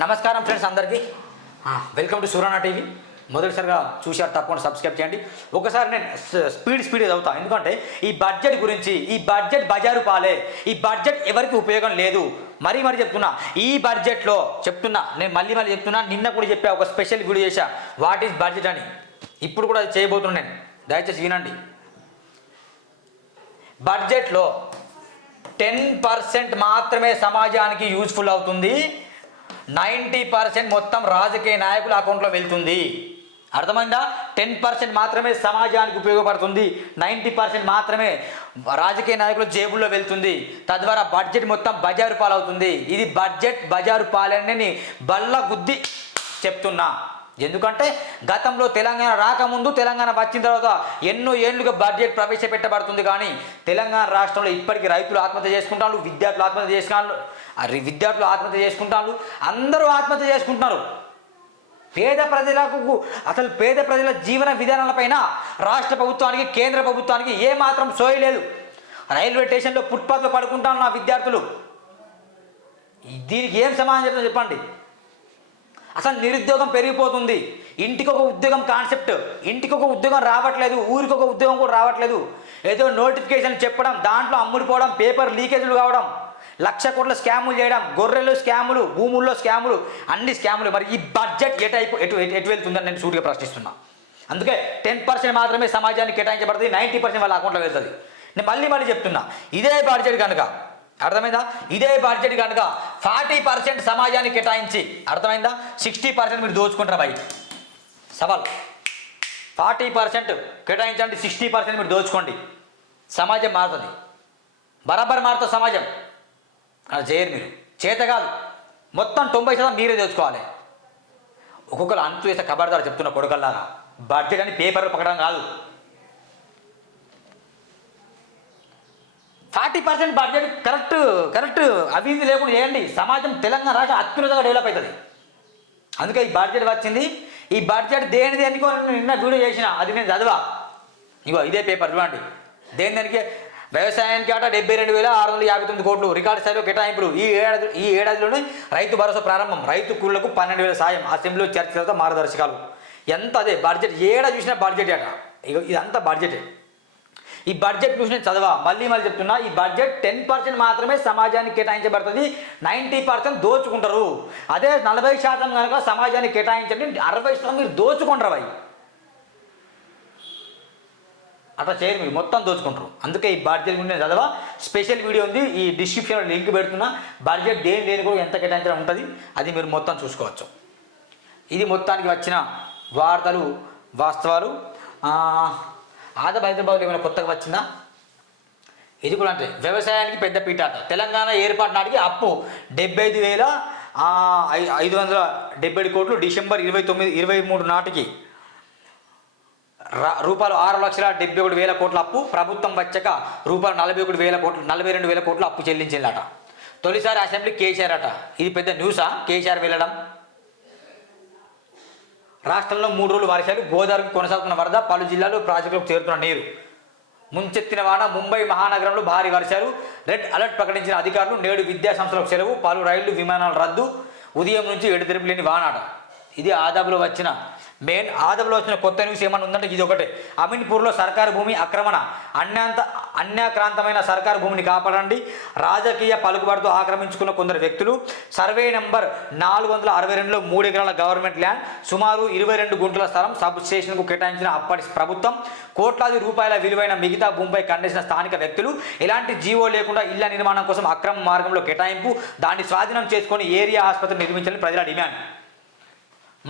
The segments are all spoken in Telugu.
నమస్కారం ఫ్రెండ్స్ అందరికీ. Welcome to Surana TV. మొదటిసారిగా చూశారు తప్పకుండా సబ్స్క్రైబ్ చేయండి. ఒకసారి నేను స్పీడ్ స్పీడ్ చదువుతా ఎందుకంటే ఈ బడ్జెట్ గురించి ఈ బడ్జెట్ బజారు పాలే ఈ బడ్జెట్ ఎవరికి ఉపయోగం లేదు. మరీ మరీ చెప్తున్నా ఈ బడ్జెట్లో చెప్తున్నా నేను మళ్ళీ మళ్ళీ చెప్తున్నా నిన్న కూడా చెప్పా ఒక స్పెషల్ వీడియో చేశా. వాట్ ఈస్ బడ్జెట్ అని. ఇప్పుడు కూడా అది నేను. దయచేసి వినండి. బడ్జెట్లో టెన్ పర్సెంట్ మాత్రమే సమాజానికి యూజ్ఫుల్ అవుతుంది. నైంటీ పర్సెంట్ మొత్తం రాజకీయ నాయకుల అకౌంట్లో వెళ్తుంది. అర్థమైందా? టెన్ పర్సెంట్ మాత్రమే సమాజానికి ఉపయోగపడుతుంది. నైంటీ పర్సెంట్ మాత్రమే రాజకీయ నాయకుల జేబుల్లో వెళ్తుంది. తద్వారా బడ్జెట్ మొత్తం బజారు పాలవుతుంది. ఇది బడ్జెట్ బజారు పాలని బల్ల గుద్ది చెప్తున్నా. ఎందుకంటే గతంలో తెలంగాణ రాకముందు తెలంగాణ వచ్చిన తర్వాత ఎన్నో ఏళ్ళుగా బడ్జెట్ ప్రవేశపెట్టబడుతుంది కానీ తెలంగాణ రాష్ట్రంలో ఇప్పటికీ రైతులు ఆత్మహత్య చేసుకుంటారు విద్యార్థులు ఆత్మహత్య చేసుకున్నారు అరే విద్యార్థులు ఆత్మహత్య చేసుకుంటారు అందరూ ఆత్మహత్య చేసుకుంటున్నారు. పేద ప్రజలకు అసలు పేద ప్రజల జీవన విధానాలపైన రాష్ట్ర ప్రభుత్వానికి కేంద్ర ప్రభుత్వానికి ఏమాత్రం సోయలేదు రైల్వే స్టేషన్లో ఫుట్పాత్లో పడుకుంటాను నా విద్యార్థులు. దీనికి ఏం సమాధానం చెప్తాను చెప్పండి. అసలు నిరుద్యోగం పెరిగిపోతుంది. ఇంటికి ఒక ఉద్యోగం కాన్సెప్ట్ ఇంటికి ఒక ఉద్యోగం రావట్లేదు ఊరికి ఒక ఉద్యోగం కూడా రావట్లేదు. ఏదో నోటిఫికేషన్ చెప్పడం దాంట్లో అమ్ముడిపోవడం పేపర్ లీకేజ్లు కావడం. లక్ష కోట్ల స్కాములు చేయడం గొర్రెలు స్కాములు భూముల్లో స్కాములు అన్ని స్కాములు. మరి ఈ బడ్జెట్ ఎటు అయిపో ఎటు ఎటు- ఎటు వెళ్తుందని నేను సూటిగా ప్రశ్నిస్తున్నా. అందుకే టెన్ పర్సెంట్ మాత్రమే సమాజానికి కేటాయించబడుతుంది నైంటీ పర్సెంట్ వాళ్ళ అకౌంట్లో వెళ్తుంది. నేను మళ్ళీ మళ్ళీ చెప్తున్నా ఇదే బడ్జెట్ కనుక అర్థమైందా? ఇదే బడ్జెట్ కనుక ఫార్టీ పర్సెంట్ సమాజానికి కేటాయించి అర్థమైందా? సిక్స్టీ పర్సెంట్ మీరు దోచుకుంటారు బయట? సవాల్. ఫార్టీ పర్సెంట్ కేటాయించండి సిక్స్టీ పర్సెంట్ మీరు దోచుకోండి. సమాజం మారుతుంది. బరాబర్ మారుతుంది సమాజం. అది చేయరు మీరు. చేత కాదు. మొత్తం తొంభై శాతం మీరే దోచుకోవాలి ఒక్కొక్కరు అంతు చేసే కబర్దారు చెప్తున్న కొడుకల్లారా? బడ్జెట్ అని పేపర్ పక్కడం కాదు. Forty percent budget correct correct అభివృద్ధి లేకుండా చేయండి. సమాజం తెలంగాణ రాష్ట్రం అత్యున్నతంగా డెవలప్ అవుతుంది. అందుకే ఈ బడ్జెట్ వచ్చింది. ఈ బడ్జెట్ దేనిది దేనికో నిన్న వీడియో చేసిన అది నేను చదివా. ఇగో ఇదే పేపర్ చూడండి. దేని దానికి? వ్యవసాయానికి అట డెబ్బై రెండు వేల ఆరు వందల యాభై తొమ్మిది కోట్లు. రికార్డు స్థాయిలో కేటాయింపులు ఈ ఏడాది ఈ ఏడాదిలోనే రైతు భరోసా ప్రారంభం. రైతు కూలీలకు పన్నెండు వేల సాయం. అసెంబ్లీలో చర్చ తర్వాత మార్గదర్శకాలు. ఎంత అదే బడ్జెట్ ఏడా చూసినా బడ్జెట్ అట. ఇగో ఇదంతా బడ్జెటే ఈ బడ్జెట్ చూసిన చదవా. మళ్ళీ మళ్ళీ చెప్తున్నా ఈ బడ్జెట్ టెన్ పర్సెంట్ మాత్రమే సమాజానికి కేటాయించబడుతుంది. నైంటీ పర్సెంట్ దోచుకుంటారు. అదే నలభై శాతం కనుక సమాజానికి కేటాయించండి. అరవై శాతం మీరు దోచుకుంటారు అవి. అట్లా చేయరు మీరు మొత్తం దోచుకుంటారు. అందుకే ఈ బడ్జెట్ గురించి చదవ చదవా. స్పెషల్ వీడియో ఉంది ఈ డిస్క్రిప్షన్లో లింక్ పెడుతున్నా. బడ్జెట్ దేని దేని కూడా ఎంత కేటాయించడం ఉంటుంది అది మీరు మొత్తం చూసుకోవచ్చు. ఇది మొత్తానికి వచ్చిన వార్తలు వాస్తవాలు. ఆ, ఆదా ఏమైనా కొత్తగా వచ్చిందా? ఇది కూడా అంటే వ్యవసాయానికి పెద్ద పీటాట. తెలంగాణ ఏర్పాటు నాటికి అప్పు డెబ్బై ఐదు వేల ఐదు వందల డెబ్బై కోట్లు డిసెంబర్ ఇరవై తొమ్మిది ఇరవై మూడు నాటికి. రూపాయలు ఆరు లక్షల డెబ్బై ఒకటి వేల కోట్ల అప్పు ప్రభుత్వం వచ్చాక రూపాయలు నలభై ఒకటి వేల కోట్లు నలభై రెండు వేల కోట్లు అప్పు చెల్లించిందట. తొలిసారి అసెంబ్లీ కేసీఆర్ అట ఇది పెద్ద న్యూసా? కేసీఆర్ వెళ్ళడం? రాష్ట్రంలో మూడు రోజులు వర్షాలు గోదావరికి కొనసాగుతున్న వరద పలు జిల్లాలు ప్రాజెక్టులకు చేరుతున్న నీరు. ముంచెత్తిన వాన ముంబై మహానగరంలో భారీ వర్షాలు రెడ్ అలర్ట్ ప్రకటించిన అధికారులు నేడు విద్యాసంస్థలకు సెలవు పలు రైళ్ళు విమానాలు రద్దు ఉదయం నుంచి ఎడుతెరిపి లేని వానాట. ఇది ఆదాబులో వచ్చిన మెయిన్ ఆదంలో వచ్చిన కొత్త న్యూస్ ఏమన్నా ఉందంటే ఇది ఒకటే. అమీన్పూర్లో సర్కారు భూమి ఆక్రమణ. అన్యాంత అన్యాక్రాంతమైన సర్కారు భూమిని కాపాడండి. రాజకీయ పలుకుబడితో ఆక్రమించుకున్న కొందరు వ్యక్తులు. సర్వే నెంబర్ నాలుగు వందల అరవై రెండులో మూడు ఎకరాల గవర్నమెంట్ ల్యాండ్ సుమారు ఇరవై రెండు గుంటల స్థలం సబ్ స్టేషన్కు కేటాయించిన అప్పటి ప్రభుత్వం. కోట్లాది రూపాయల విలువైన మిగతా భూమిపై ఖండించిన స్థానిక వ్యక్తులు. ఎలాంటి జీవో లేకుండా ఇళ్ళ నిర్మాణం కోసం అక్రమ మార్గంలో కేటాయింపు దాన్ని స్వాధీనం చేసుకొని ఏరియా ఆసుపత్రి నిర్మించాలని ప్రజల డిమాండ్.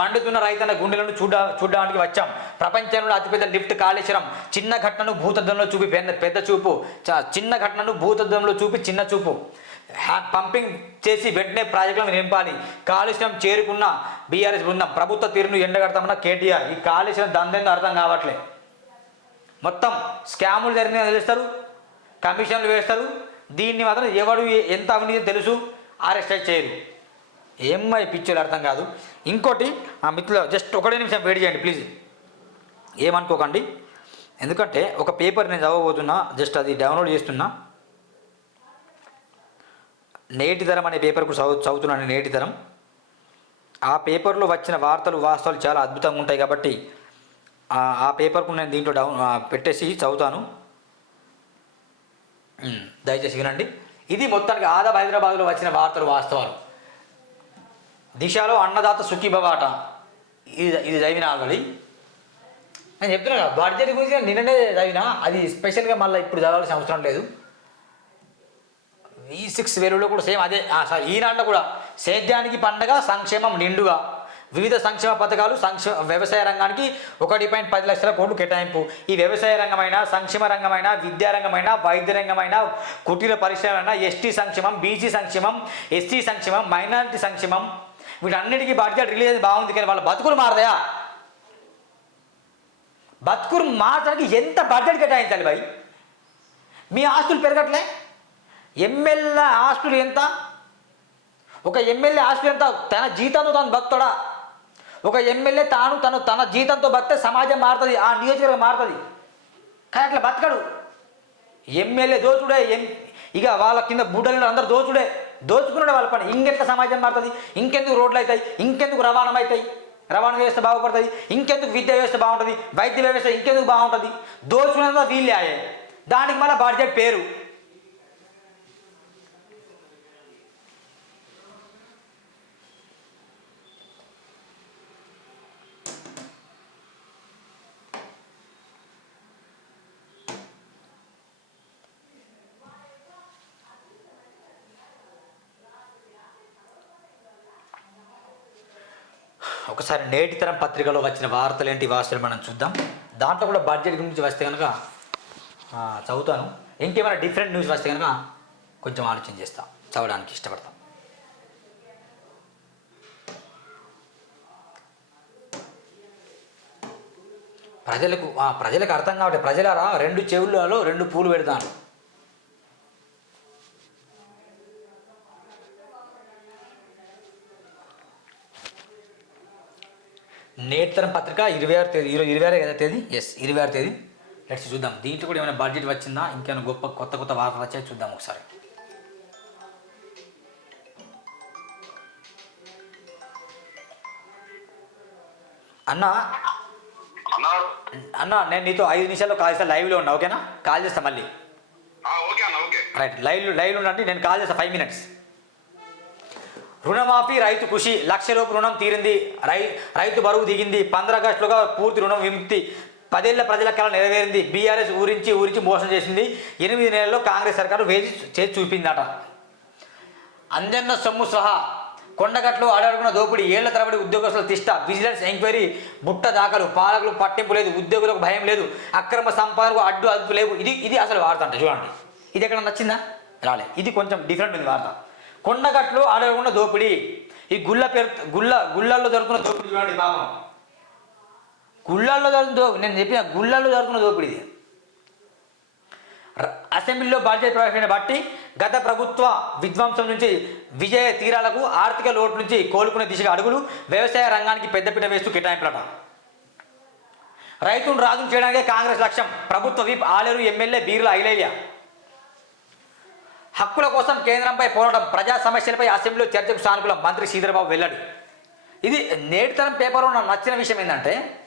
మండుతున్న రైతన్న గుండెలను చూడ చూడడానికి వచ్చాం. ప్రపంచంలో అతిపెద్ద లిఫ్ట్ కాళేశ్వరం. చిన్న ఘటనను భూతద్దంలో చూపి పెద్ద పెద్ద చూపు. చిన్న ఘటనను భూతద్దంలో చూపి చిన్న చూపు. పంపింగ్ చేసి వెంటనే ప్రాజెక్టులను నింపాలి. కాళేశ్వరం చేరుకున్న బీఆర్ఎస్ బృందం ప్రభుత్వ తీరును ఎండగడతామన్న కేటీఆర్. ఈ కాళేశ్వరం దందేందో అర్థం కావట్లే. మొత్తం స్కాములు జరిగిన తెలుస్తారు. కమిషన్లు వేస్తారు. దీన్ని మాత్రం ఎవడు ఎంత అవినీతి తెలుసు? అరెస్ట్ చేయరు. ఏమై పిక్చర్ అర్థం కాదు. ఇంకోటి ఆ మిత్రులు జస్ట్ ఒకటే నిమిషం వెయిట్ చేయండి ప్లీజ్ ఏమనుకోకండి. ఎందుకంటే ఒక పేపర్ నేను చదవబోతున్నా జస్ట్ అది డౌన్లోడ్ చేస్తున్నా. నేటి తరం అనే పేపర్ కూడా చదువు చదువుతున్నాను నేటి తరం. ఆ పేపర్లో వచ్చిన వార్తలు వాస్తవాలు చాలా అద్భుతంగా ఉంటాయి కాబట్టి ఆ- పేపర్కు నేను దీంట్లో డౌన్ పెట్టేసి చదువుతాను. దయచేసి వినండి. ఇది మొత్తానికి ఆదాబ్ హైదరాబాద్లో వచ్చిన వార్తలు వాస్తవాలు. దిశలో అన్నదాత సుఖీభవాట. ఇది ఇది చదివిన ఆల్రెడీ. నేను చెప్తున్నా కదా గురించి నిన్ననే చదివిన అది స్పెషల్గా మళ్ళీ ఇప్పుడు చదవాల్సిన అవసరం లేదు. ఈ సిక్స్ వేలులో కూడా సేమ్ అదే సారీ ఈనాడులో కూడా సేద్యానికి పండగ సంక్షేమం నిండుగా. వివిధ సంక్షేమ పథకాలు సంక్షేమ వ్యవసాయ రంగానికి ఒకటి పాయింట్ పది లక్షల కోట్లు కేటాయింపు. ఈ వ్యవసాయ రంగమైన సంక్షేమ రంగమైన విద్యా రంగమైన వైద్య రంగమైన కుటీర పరిశ్రమ ఎస్టీ సంక్షేమం బీసీ సంక్షేమం ఎస్సీ సంక్షేమం మైనారిటీ సంక్షేమం వీటన్నిటికీ బడ్జెట్ రిలీజ్ బాగుంది కానీ వాళ్ళ బతుకులు మారదయా? బతుకులు మార్చడానికి ఎంత బడ్జెట్ కేటాయించాలి భయ్ మీ ఆస్తులు పెరగట్లే? ఎమ్మెల్యే ఆస్తులు ఎంత? ఒక ఎమ్మెల్యే ఆస్తులు ఎంత? తన జీతంతో తను బతుడా ఒక ఎమ్మెల్యే తాను తను తన జీతంతో బతితే సమాజం మారుతుంది ఆ నియోజకవర్గం మారుతుంది. కానీ అట్లా బతకడు. ఎమ్మెల్యే దోచుడే ఎం ఇక వాళ్ళ కింద బుడ్డలు అందరు దోచుడే. దోచుకున్నాడు వాళ్ళ పని. ఇంకెట్లా సమాజం మారుతుంది? ఇంకెందుకు రోడ్లు అవుతాయి? ఇంకెందుకు రవాణా అవుతాయి? రవాణా వ్యవస్థ బాగుపడుతుంది. ఇంకెందుకు విద్యా వ్యవస్థ బాగుంటుంది? వైద్య వ్యవస్థ ఇంకెందుకు బాగుంటుంది? దోచుకునేందుకు వీళ్ళే దానికి మళ్ళీ బడ్జెట్ పేరు. ఒకసారి నేటి తరం పత్రికలో వచ్చిన వార్తలు ఏంటి వార్తలు మనం చూద్దాం. దాంట్లో కూడా బడ్జెట్ గురించి వస్తే కనుక చదువుతాను. ఇంకేమైనా డిఫరెంట్ న్యూస్ వస్తే కనుక కొంచెం ఆలోచన చేస్తాం. చదవడానికి ఇష్టపడతాం. ప్రజలకు ఆ, ప్రజలకు అర్థం కాబట్టి ప్రజలారా రెండు చెవులలో రెండు పూలు పెడతాను నేతరం పత్రిక ఇరవై ఆరు తేదీ ఈరోజు ఇరవై ఆరు కదా తేదీ? ఎస్ ఇరవై ఆరు తేదీ. లెట్స్ చూద్దాం. దీంట్లో కూడా ఏమైనా బడ్జెట్ వచ్చిందా? ఇంకేమైనా గొప్ప కొత్త కొత్త వార్తలు వచ్చాయి? చూద్దాం ఒకసారి. అన్న? అన్న? నేను నీతో ఐదు నిమిషాల్లో కాల్ చేస్తా లైవ్లో ఉన్నా ఓకేనా? కాల్ చేస్తా మళ్ళీ. రైట్ లైవ్ లైవ్లో ఉండండి నేను కాల్ చేస్తా ఫైవ్ మినిట్స్ రుణమాఫీ రైతు కృషి లక్ష రుణం తీరింది. రై రైతు బరువు దిగింది. పంద్ర అగస్టులుగా పూర్తి రుణం విముక్తి పదేళ్ళ ప్రజల కళ నెరవేరింది. బీఆర్ఎస్ ఊరించి ఊరించి మోసం చేసింది. ఎనిమిది నెలల్లో కాంగ్రెస్ సర్కారు వేసి చేసి చూపిందట. అంజన్న సొమ్ము సహా కొండగట్లో అడగడుగున దోపిడీ ఏళ్ళ తరబడి ఉద్యోగస్తుల తిష్ట విజిలెన్స్ ఎంక్వైరీ బుట్ట దాఖలు పాలకులు పట్టింపు లేదు ఉద్యోగులకు భయం లేదు అక్రమ సంపాదనకు అడ్డు అదుపు లేవు. ఇది ఇది అసలు వార్త అంట. చూడండి. ఇది ఎక్కడ నచ్చిందా? రాలే. ఇది కొంచెం డిఫరెంట్ ఉంది వార్త. కొండగట్లు అడగకుండా దోపిడీ. ఈ గుళ్ళ పేరు గుళ్ళ గుళ్ళల్లో జరుగుతున్న దోపిడీ చూడండి పాపం గుళ్ళల్లో జరుగుతున్న నేను చెప్పిన గుళ్ళల్లో జరుగుతున్న దోపిడీ ఇది. అసెంబ్లీలో బడ్జెట్ ప్రవేశాన్ని బట్టి గత ప్రభుత్వ విధ్వంసం నుంచి విజయ తీరాలకు ఆర్థిక లోటు నుంచి కోలుకునే దిశగా అడుగులు వ్యవసాయ రంగానికి పెద్దపీట వేస్తూ కేటాయింపులట రైతును రాజును చేయడానికే కాంగ్రెస్ లక్ష్యం. ప్రభుత్వ విప్ ఆలేరు ఎమ్మెల్యే బీర్ల ఐలయ్య హక్కుల కోసం కేంద్రంపై పోరాటం ప్రజా సమస్యలపై అసెంబ్లీలో చర్చకు సానుకూలం మంత్రి శ్రీధరబాబు వెళ్ళాడు ఇది నేటితరం పేపర్లో నాకు నచ్చిన విషయం ఏంటంటే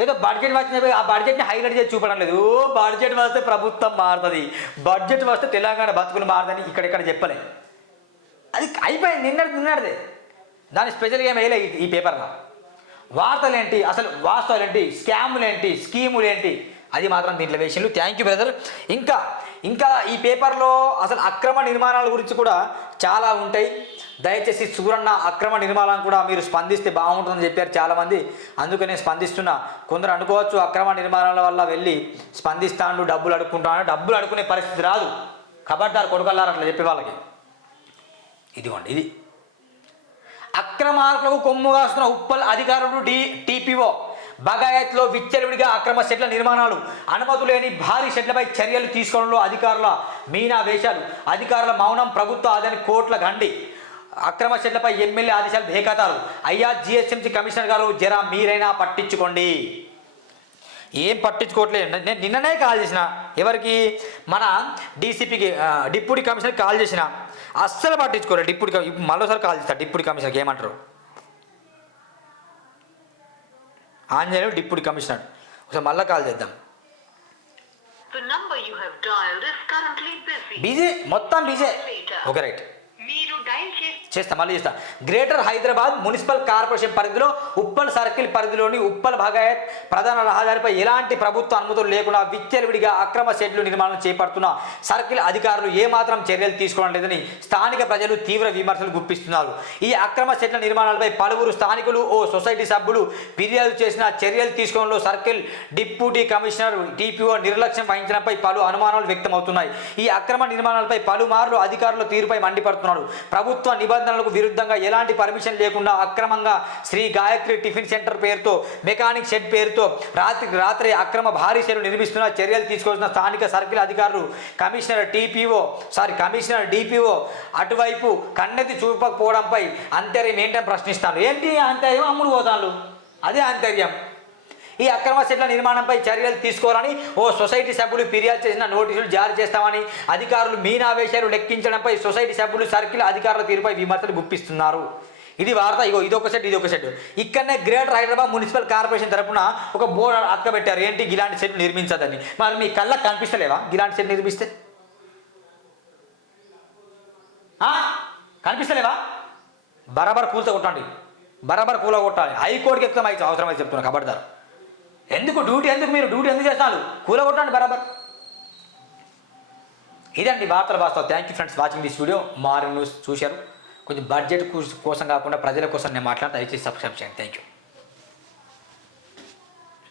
ఏదో బడ్జెట్ వచ్చిన ఆ బడ్జెట్ని హైలైట్ చేసి చూపడం లేదు. ఓ బడ్జెట్ వస్తే ప్రభుత్వం మారుతుంది. బడ్జెట్ వస్తే తెలంగాణ బతుకులు మారుతుంది ఇక్కడిక్కడ చెప్పలే. అది అయిపోయింది నిన్నటి నిన్నటిదే. దాని స్పెషల్గా ఏం వేయలే ఈ- ఈ పేపర్లో వార్తలు ఏంటి అసలు వాస్తవాలు ఏంటి స్కాములు ఏంటి స్కీములు ఏంటి అది మాత్రం దీంట్లో వేసిండు థ్యాంక్ యూ బ్రదర్ ఇంకా ఇంకా ఈ పేపర్లో అసలు అక్రమ నిర్మాణాల గురించి కూడా చాలా ఉంటాయి. దయచేసి సూరన్న అక్రమ నిర్మాణం కూడా మీరు స్పందిస్తే బాగుంటుందని చెప్పారు చాలామంది. అందుకే నేను స్పందిస్తున్నా. కొందరు అనుకోవచ్చు అక్రమ నిర్మాణాల వల్ల వెళ్ళి స్పందిస్తాను డబ్బులు అడుక్కుంటాను డబ్బులు అడుకునే పరిస్థితి రాదు. కబడ్డారు కొడుకల్లారు అట్లా చెప్పే వాళ్ళకి? ఇదిగోండి ఇది. అక్రమార్కులకు కొమ్ము కాస్తున్న ఉప్పల్ అధికారులు డి టీపీఓ బగాయత్లో విచ్చలవిడిగా అక్రమ షెడ్ల నిర్మాణాలు అనుమతులు లేని భారీ షెడ్లపై చర్యలు తీసుకోవడంలో అధికారుల మీనా వేశాలు అధికారుల మౌనం ప్రభుత్వ ఆదాని కోట్ల గండి. అక్రమ షెడ్లపై ఎమ్మెల్యే ఆదేశాలు బేఖతారు. అయ్యా జిహెచ్ఎంసీ కమిషనర్ గారు జరా మీరైనా పట్టించుకోండి. ఏం పట్టించుకోవట్లేదు. నేను నిన్ననే కాల్ చేసిన. ఎవరికి? మన డీసీపీకి డిప్యూటీ కమిషనర్కి కాల్ చేసిన. అస్సలు పట్టించుకోలేదు. డిప్యూటీ కమి- మరోసారి కాల్ చేస్తా. డిప్యూటీ కమిషనర్కి ఏమంటారు? Anjaneyulu deputy commissioner. ఒకసారి మళ్ళా కాల్ చేద్దాం. బిజీ మొత్తం బిజీ. Okay right. చేస్తా మళ్ళీ చేస్తా. గ్రేటర్ హైదరాబాద్ మున్సిపల్ కార్పొరేషన్ పరిధిలో ఉప్పల్ సర్కిల్ పరిధిలోని ఉప్పల్ భగాయత్ ప్రధాన రహదారిపై ఎలాంటి ప్రభుత్వ అనుమతులు లేకుండా విచ్చలవిడిగా అక్రమ షెడ్లు నిర్మాణం చేపడుతున్న సర్కిల్ అధికారులు ఏమాత్రం చర్యలు తీసుకోవడం లేదని స్థానిక ప్రజలు తీవ్ర విమర్శలు గుప్పిస్తున్నారు. ఈ అక్రమ షెడ్ల నిర్మాణాలపై పలువురు స్థానికులు ఓ సొసైటీ సభ్యులు ఫిర్యాదు చేసిన చర్యలు తీసుకోవడంలో సర్కిల్ డిప్యూటీ కమిషనర్ డిపిఓ నిర్లక్ష్యం వహించడంపై పలు అనుమానాలు వ్యక్తమవుతున్నాయి. ఈ అక్రమ నిర్మాణాలపై పలుమార్లు అధికారుల తీరుపై మండిపడుతున్నారు. ప్రభుత్వ నిబంధనలకు విరుద్ధంగా ఎలాంటి పర్మిషన్ లేకుండా అక్రమంగా శ్రీ గాయత్రి టిఫిన్ సెంటర్ పేరుతో మెకానిక్ షెడ్ పేరుతో రాత్రి రాత్రి అక్రమ భారీ షెడ్లు నిర్మిస్తున్న చర్యలు తీసుకోవాల్సిన స్థానిక సర్కిల్ అధికారులు commissioner TPO sorry commissioner DPO అటువైపు కన్నెత్తి చూపకపోవడంపై అంతర్యం ఏంటని ప్రశ్నిస్తాను ఏంటి అంతర్యం? అమ్ముడు పోతాను అదే అంతర్యం. ఈ అక్రమ సెట్ల నిర్మాణంపై చర్యలు తీసుకోవాలని ఓ సొసైటీ సభ్యులు ఫిర్యాదు చేసిన నోటీసులు జారీ చేస్తామని అధికారులు మీనావేశాలు లెక్కించడంపై సొసైటీ సభ్యులు సర్కిల్ అధికారుల తీరుపై విమర్శలు గుప్పిస్తున్నారు. ఇది వార్త ఇగో ఇదొక సెట్ ఇదొక సెట్. ఇక్కడనే గ్రేటర్ హైదరాబాద్ మున్సిపల్ కార్పొరేషన్ తరఫున ఒక బోర్డు అక్కబెట్టారు ఏంటి ఇలాంటి సెట్ నిర్మించదని? మరి మీ కళ్ళకు కనిపిస్తలేవా ఇలాంటి సెట్ నిర్మిస్తే? కనిపిస్తలేవా? బరాబర్ కూల్తో కొట్టండి బరాబర్ కూల కొట్టాలి హైకోర్టుకి ఎక్కువ అయితే అవసరం అయితే చెప్తున్నా కబడ్దారు. ఎందుకు డ్యూటీ ఎందుకు మీరు? డ్యూటీ ఎందుకు చేస్తారు? కూలగొట్టండి బరాబర్. ఇదండి వార్తలు వాస్తవం. Thank you friends watching this video morning news చూశారు. కొంచెం బడ్జెట్ కోసం కాకుండా ప్రజల కోసం నేను మాట్లాడి దయచేసి సబ్స్క్రైబ్ చేయండి. Thank you